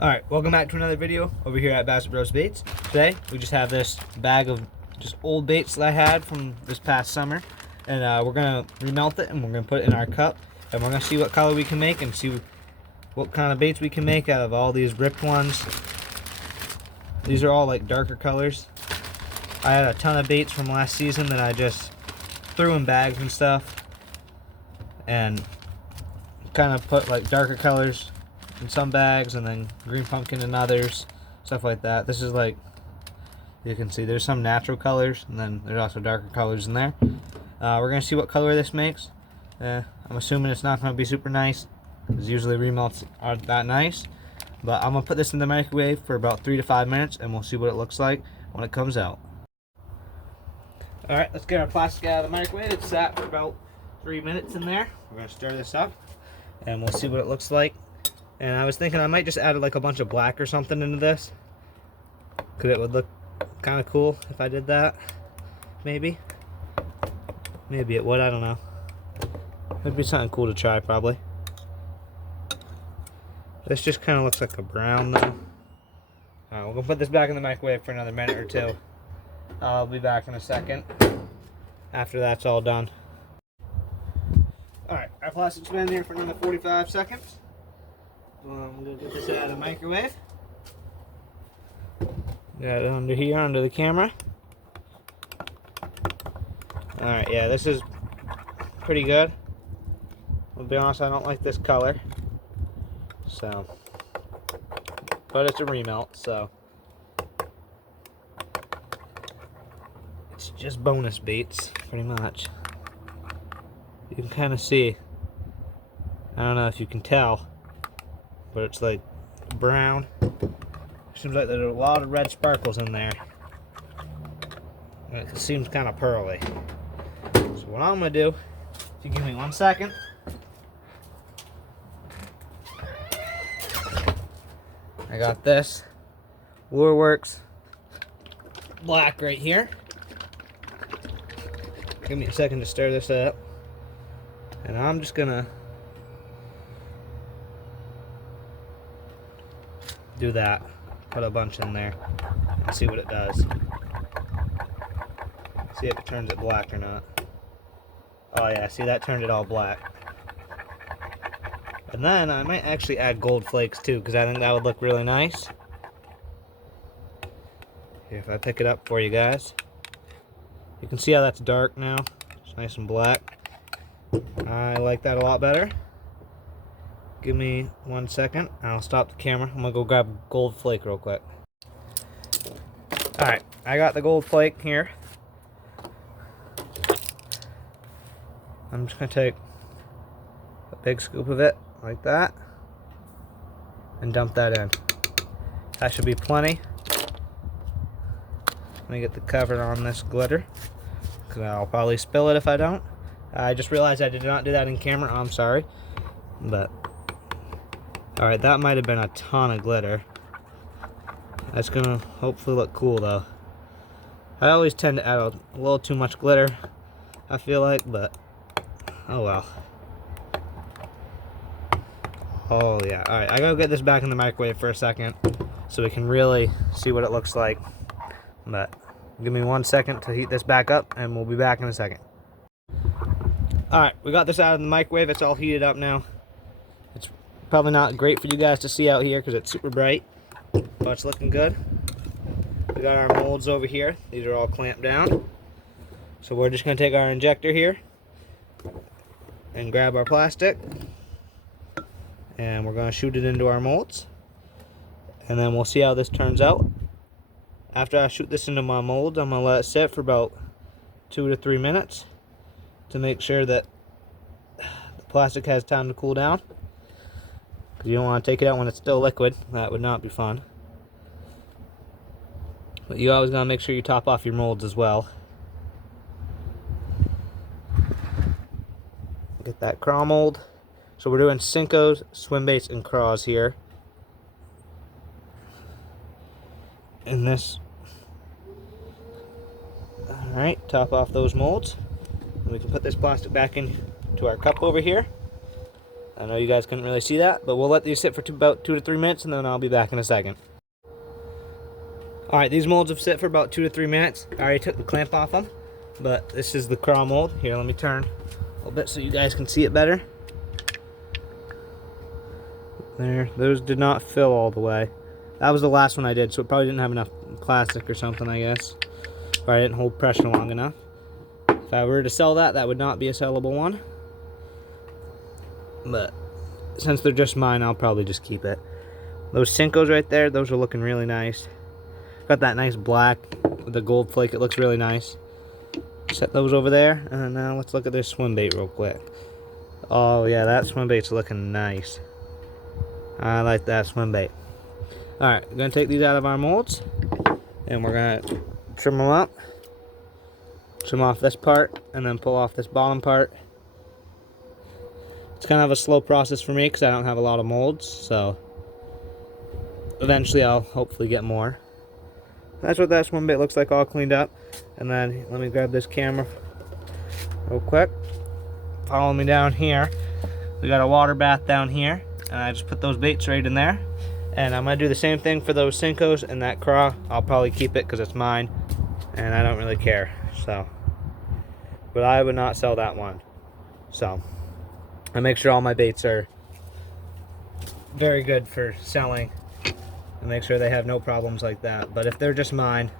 Alright, welcome back to another video over here at Bassett Bros Baits. Today, we just have this bag of just old baits that I had from this past summer. And we're going to remelt it and we're going to put it in our cup. And we're going to see what color we can make and see what kind of baits we can make out of all these ripped ones. These are all like darker colors. I had a ton of baits from last season that I just threw in bags and stuff. And kind of put like darker colors in some bags and then green pumpkin in others, stuff like that. This is like, you can see there's some natural colors and then there's also darker colors in there. We're going to see what color this makes. I'm assuming it's not going to be super nice because usually remelts aren't that nice. But I'm going to put this in the microwave for about 3 to 5 minutes and we'll see what it looks like when it comes out. Alright, let's get our plastic out of the microwave. It's sat for about 3 minutes in there. We're going to stir this up and we'll see what it looks like. And I was thinking I might just add like a bunch of black or something into this, because it would look kind of cool if I did that. Maybe it would, I don't know. It'd be something cool to try probably. This just kind of looks like a brown though. Alright, we're going to put this back in the microwave for another minute or two. I'll be back in a second after that's all done. Alright, our plastic's been in there for another 45 seconds. I'm going to get this out of the microwave. Got it under here, under the camera. Alright, yeah, this is pretty good. I'll be honest, I don't like this color. So, but it's a remelt, so it's just bonus baits, pretty much. You can kind of see, I don't know if you can tell, but it's like brown. Seems like there's a lot of red sparkles in there. And it seems kind of pearly. So what I'm going to do, if you give me 1 second. I got this Lureworks black right here. Give me a second to stir this up. And I'm just going to do that, put a bunch in there and see what it does. See if it turns it black or not. Oh yeah, see, that turned it all black. And then I might actually add gold flakes too, because I think that would look really nice. Here, if I pick it up for you guys, you can see how that's dark now. It's nice and black. I like that a lot better. Give me 1 second, I'll stop the camera. I'm gonna go grab gold flake real quick. Alright, I got the gold flake here. I'm just gonna take a big scoop of it, like that, and dump that in. That should be plenty. Let me get the cover on this glitter, because I'll probably spill it if I don't. I just realized I did not do that in camera, I'm sorry. But alright, that might have been a ton of glitter. That's gonna hopefully look cool though. I always tend to add a little too much glitter, I feel like, but oh well. Oh yeah, alright, I gotta get this back in the microwave for a second so we can really see what it looks like. But give me 1 second to heat this back up and we'll be back in a second. Alright, we got this out of the microwave, it's all heated up now. It's probably not great for you guys to see out here because it's super bright, but it's looking good. We got our molds over here. These are all clamped down. So we're just going to take our injector here and grab our plastic, and we're going to shoot it into our molds, and then we'll see how this turns out. After I shoot this into my molds, I'm going to let it sit for about 2 to 3 minutes to make sure that the plastic has time to cool down. You don't want to take it out when it's still liquid. That would not be fun. But you always gotta make sure you top off your molds as well. Get that craw mold. So we're doing Senkos, swim baits, and craws here. In this. Alright, top off those molds. And we can put this plastic back into our cup over here. I know you guys couldn't really see that, but we'll let these sit for about 2 to 3 minutes, and then I'll be back in a second. Alright, these molds have sit for about 2 to 3 minutes. I already took the clamp off them, but this is the craw mold. Here, let me turn a little bit so you guys can see it better. There, those did not fill all the way. That was the last one I did, so it probably didn't have enough plastic or something, I guess. Or I didn't hold pressure long enough. If I were to sell that, that would not be a sellable one. But since they're just mine, I'll probably just keep it. Those Senkos right there, those are looking really nice. Got that nice black with the gold flake. It looks really nice. Set those over there, and now let's look at this swim bait real quick. Oh yeah, that swim bait's looking nice. I like that swim bait. Alright, we're going to take these out of our molds, and we're going to trim them up. Trim off this part, and then pull off this bottom part. It's kind of a slow process for me because I don't have a lot of molds, so eventually I'll hopefully get more. That's what that swim bait looks like, all cleaned up. And then let me grab this camera real quick. Follow me down here. We got a water bath down here, and I just put those baits right in there. And I'm going to do the same thing for those Senkos and that craw. I'll probably keep it because it's mine, and I don't really care. So, but I would not sell that one. So, I make sure all my baits are very good for selling, and make sure they have no problems like that. But if they're just mine,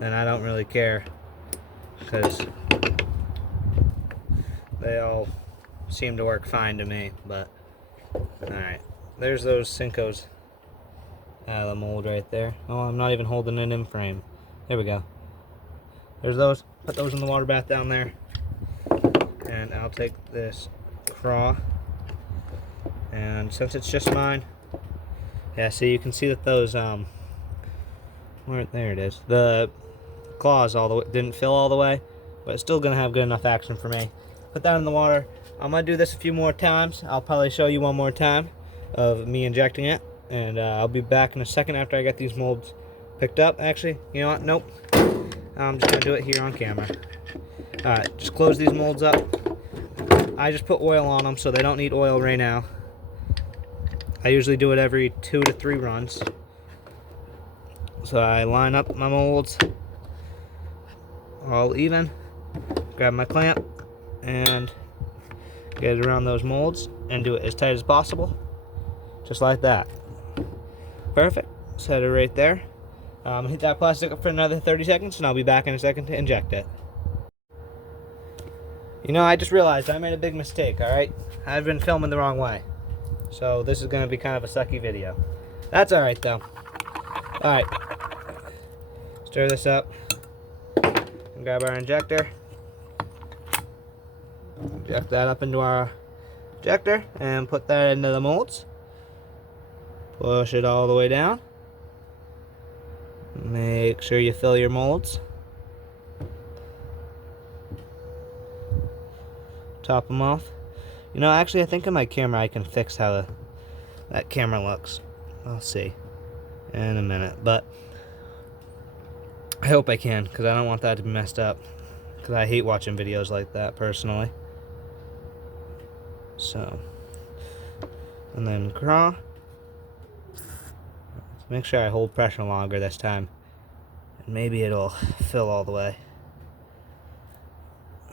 then I don't really care, because they all seem to work fine to me. But alright, there's those Senkos out of the mold right there. Oh, I'm not even holding it in frame. There we go. There's those. Put those in the water bath down there. And I'll take this craw, and since it's just mine, yeah, see, you can see that those where, there it is, the claws all the way didn't fill all the way, but it's still gonna have good enough action for me. Put that in the water. I'm gonna do this a few more times. I'll probably show you one more time of me injecting it, and I'll be back in a second after I get these molds picked up. Actually, you know what, nope, I'm just gonna do it here on camera. Alright, just close these molds up. I just put oil on them so they don't need oil right now. I usually do it every 2 to 3 runs. So I line up my molds all even, grab my clamp, and get it around those molds and do it as tight as possible, just like that. Perfect. Set it right there. Hit that plastic up for another 30 seconds, and I'll be back in a second to inject it. You know, I just realized I made a big mistake, alright? I've been filming the wrong way. So this is going to be kind of a sucky video. That's alright though. Alright. Stir this up. And grab our injector. Inject that up into our injector and put that into the molds. Push it all the way down. Make sure you fill your molds. Top them off. You know, actually, I think on my camera I can fix how that camera looks. I'll see in a minute, but I hope I can, because I don't want that to be messed up, because I hate watching videos like that personally. So, and then craw. Make sure I hold pressure longer this time, and maybe it'll fill all the way.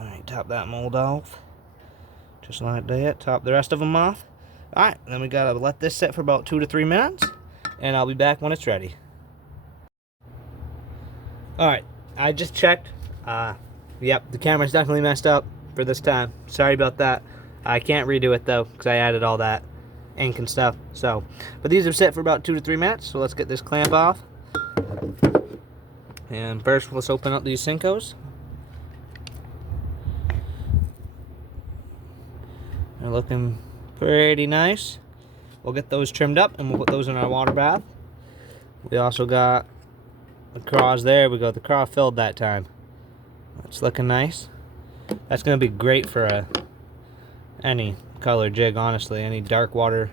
Alright, top that mold off. Just like that. Top the rest of them off. Alright, then we gotta let this sit for about 2 to 3 minutes, and I'll be back when it's ready. Alright, I just checked. Yep, the camera's definitely messed up for this time. Sorry about that. I can't redo it though, because I added all that ink and stuff. So, but these have set for about 2 to 3 minutes, so let's get this clamp off. And first, let's open up these Senkos. They're looking pretty nice. We'll get those trimmed up and we'll put those in our water bath. We also got the craws. There we go. The craw filled that time. That's looking nice. That's going to be great for any color jig, honestly. Any dark water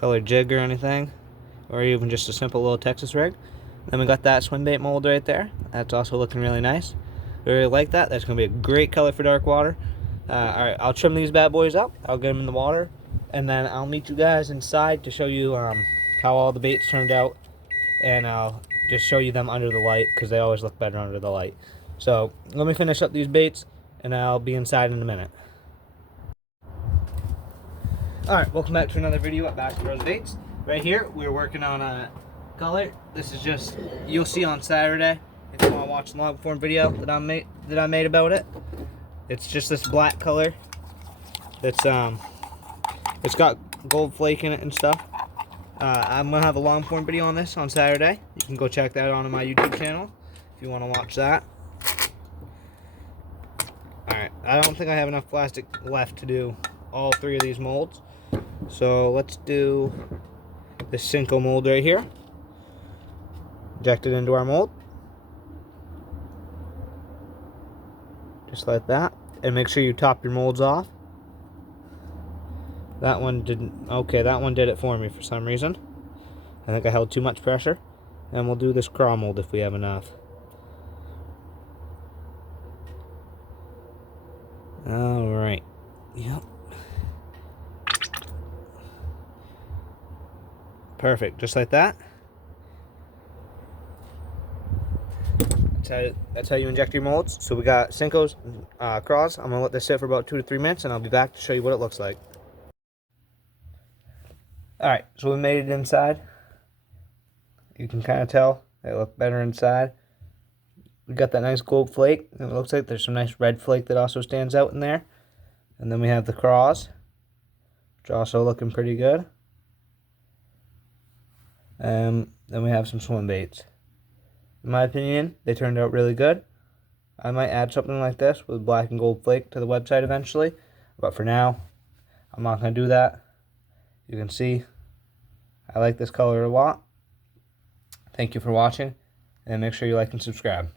color jig or anything. Or even just a simple little Texas rig. Then we got that swim bait mold right there. That's also looking really nice. Really like that. That's going to be a great color for dark water. Alright, I'll trim these bad boys up. I'll get them in the water and then I'll meet you guys inside to show you how all the baits turned out, and I'll just show you them under the light because they always look better under the light. So let me finish up these baits and I'll be inside in a minute. Alright, welcome back to another video at Bass Bros Baits. Right here we're working on a color. This is just, you'll see on Saturday if you want to watch the long form video that I made about it. It's just this black color. It's got gold flake in it and stuff. I'm gonna have a long form video on this on Saturday. You can go check that out on my YouTube channel if you want to watch that. Alright, I don't think I have enough plastic left to do all 3 of these molds. So let's do this Senko mold right here. Inject it into our mold. Just like that. And make sure you top your molds off. That one didn't, okay, that one did it for me for some reason. I think I held too much pressure. And we'll do this craw mold if we have enough. Alright. Yep. Perfect, just like that. That's how you inject your molds. So we got Senko's craws. I'm gonna let this sit for about 2 to 3 minutes and I'll be back to show you what it looks like. Alright, so we made it inside. You can kind of tell they look better inside. We got that nice gold flake. It looks like there's some nice red flake that also stands out in there. And then we have the craws, which are also looking pretty good. Then we have some swim baits. In my opinion, they turned out really good. I might add something like this with black and gold flake to the website eventually. But for now, I'm not going to do that. You can see I like this color a lot. Thank you for watching. And make sure you like and subscribe.